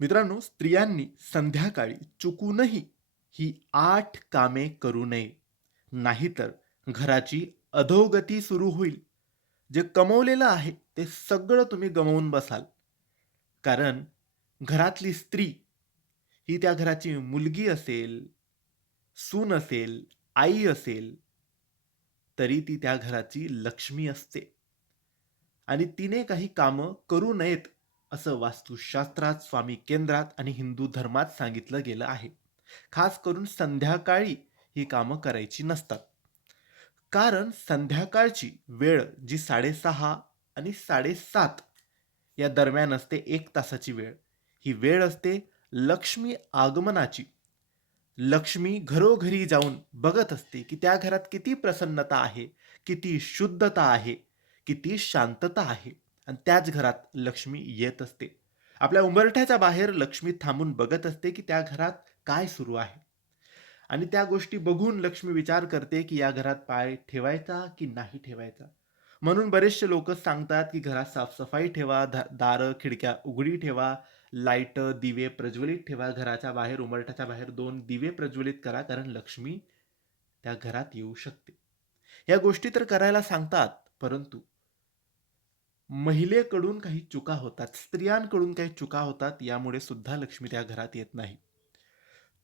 मित्रांनो स्त्रियांनी संध्याकाळी चुकूनही ही आठ कामे करू नये. नाहीतर घराची अधोगती सुरू होईल. जे कमवलेलं आहे ते सगळं तुम्ही गमावून बसाल. कारण घरातली स्त्री ही त्या घराची मुलगी असेल सून असेल आई असेल तरी ती त्या घराची लक्ष्मी असते. आणि तिने काही कामं करू नयेत. असं वास्तुशास्त्रात स्वामी केंद्रात आणि हिंदू धर्मात सांगितलं गेलं आहे. खास करून संध्याकाळी ही कामं करायची नसतात. कारण संध्याकाळची वेळ जी साडेसहा आणि साडेसात या दरम्यान असते एक तासाची वेळ ही वेळ असते लक्ष्मी आगमनाची. लक्ष्मी घरोघरी जाऊन बघत असते की त्या घरात किती प्रसन्नता आहे किती शुद्धता आहे किती शांतता आहे. आणि त्याच घरात लक्ष्मी येत असते. आपल्या उंबरठ्याच्या बाहेर लक्ष्मी थांबून बघत असते की त्या घरात काय सुरू आहे. आणि त्या गोष्टी बघून लक्ष्मी विचार करते की या घरात पाय ठेवायचा की नाही ठेवायचा. म्हणून बरेचसे लोक सांगतात की घरात साफसफाई ठेवा दारं खिडक्या उघडी ठेवा लाइट दिवे प्रज्वलित ठेवा घराच्या बाहेर उंबरठ्याच्या बाहेर दोन दिवे प्रज्वलित करा कारण लक्ष्मी त्या घरात येऊ शकते. या गोष्टी तर करायला सांगतात परंतु महिलेकडून काही चुका होतात स्त्रियांकडून काही चुका होतात यामुळे सुद्धा लक्ष्मी त्या घरात येत नाही.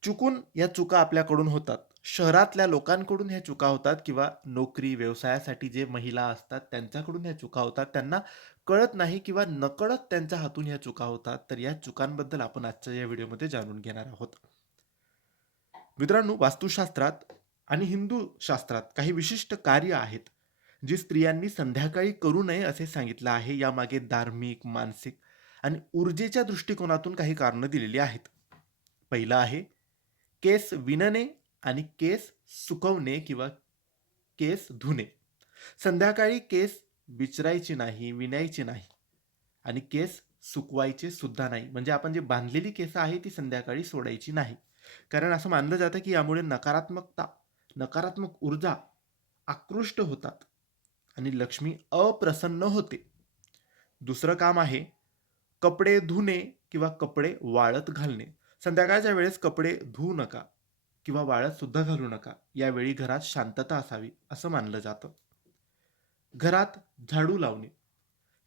चुकून या चुका आपल्याकडून होतात. शहरातल्या लोकांकडून ह्या चुका होतात किंवा नोकरी व्यवसायासाठी जे महिला असतात त्यांच्याकडून ह्या चुका होतात. त्यांना कळत नाही किंवा नकळत त्यांच्या हातून ह्या चुका होतात तर या चुकांबद्दल आपण आजच्या या व्हिडिओमध्ये जाणून घेणार आहोत. मित्रांनो वास्तुशास्त्रात आणि हिंदू शास्त्रात काही विशिष्ट कार्य आहेत. जी स्त्रियांनी संध्याकाळी करू नये असे सांगितलं आहे यामागे धार्मिक मानसिक आणि ऊर्जेच्या दृष्टिकोनातून काही कारणं दिलेली आहेत. पहिलं आहे केस विणणे आणि केस सुकवणे किंवा केस धुणे. संध्याकाळी केस विचरायचे नाही विणायचे नाही आणि केस सुकवायचे सुद्धा नाही. म्हणजे आपण जे बांधलेली केस आहे ती संध्याकाळी सोडायची नाही. कारण असं मानलं जातं की यामुळे नकारात्मकता नकारात्मक ऊर्जा आकृष्ट होतात. आणि लक्ष्मी अप्रसन्न होते. दुसरं काम आहे कपडे धुणे किंवा कपडे वाळत घालणे. संध्याकाळच्या वेळेस कपडे धुवू नका किंवा वाळत सुद्धा घालू नका. यावेळी घरात शांतता असावी असं मानलं जातं. घरात झाडू लावणे.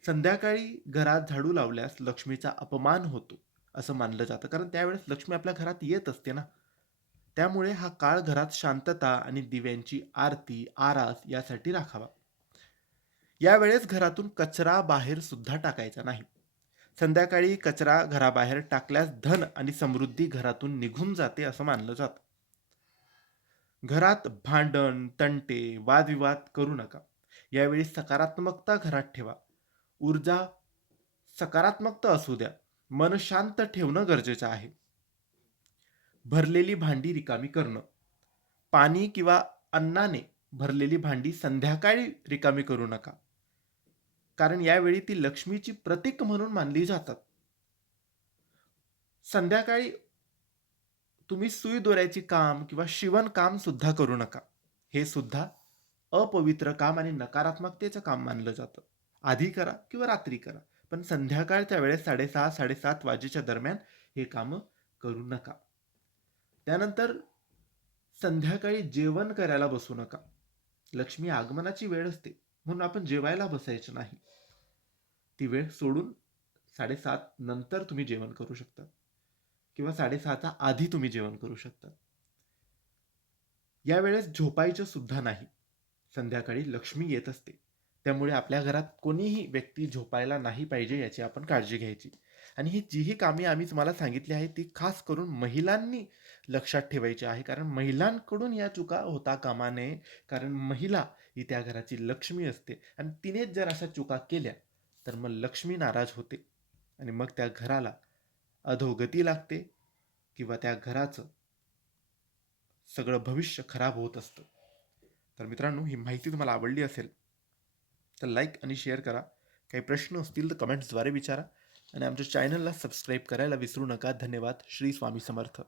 संध्याकाळी घरात झाडू लावल्यास लक्ष्मीचा अपमान होतो असं मानलं जातं. कारण त्यावेळेस लक्ष्मी आपल्या घरात येत असते ना. त्यामुळे हा काळ घरात शांतता आणि दिव्यांची आरती आरास यासाठी राखावा. यावेळेस घरातून कचरा बाहेर सुद्धा टाकायचा नाही. संध्याकाळी कचरा घराबाहेर टाकल्यास धन आणि समृद्धी घरातून निघून जाते असं मानलं जातं. घरात भांडण तंटे वादविवाद करू नका. यावेळी सकारात्मकता घरात ठेवा. ऊर्जा सकारात्मकता असू द्या. मन शांत ठेवणं गरजेचं आहे. भरलेली भांडी रिकामी करणं. पाणी किंवा अन्नाने भरलेली भांडी संध्याकाळी रिकामी करू नका. कारण यावेळी ती लक्ष्मीची प्रतीक म्हणून मानली जातात. संध्याकाळी तुम्ही सुई दोऱ्याची काम किंवा शिवण काम सुद्धा करू नका. हे सुद्धा अपवित्र काम आणि नकारात्मकतेचं काम मानलं जातं. आधी करा किंवा रात्री करा पण संध्याकाळच्या वेळेस साडेसहा साडेसात वाजेच्या दरम्यान हे कामं करू नका. त्यानंतर संध्याकाळी जेवण करायला बसू नका. लक्ष्मी आगमनाची वेळ असते. म्हणून आपण जेवायला बसायचं नाही. ती वेळ सोडून साडेसात नंतर तुम्ही जेवण करू शकता. किंवा साडेसहाच्या आधी तुम्ही जेवण करू शकता. यावेळेस झोपायचं सुद्धा नाही. संध्याकाळी लक्ष्मी येत असते. त्यामुळे आपल्या घरात कोणीही व्यक्ती झोपायला नाही पाहिजे याची आपण काळजी घ्यायची. आणि ही जीही कामे आम्ही तुम्हाला सांगितली आहे ती खास करून महिलांनी लक्षात ठेवायची आहे. कारण महिलांकडून या चुका होता कामा नये कारण महिला ही त्या घराची लक्ष्मी असते. आणि तिनेच जर अशा चुका केल्या तर मग लक्ष्मी नाराज होते. आणि मग त्या घराला अधोगती लागते किंवा त्या घराचं सगळं भविष्य खराब होत असतं. तर मित्रांनो ही माहिती तुम्हाला आवडली असेल तर लाईक आणि शेअर करा. काही प्रश्न असतील तर कमेंट्सद्वारे विचारा. आणि आमच्या चॅनलला सबस्क्राईब करायला विसरू नका. धन्यवाद. श्री स्वामी समर्थ.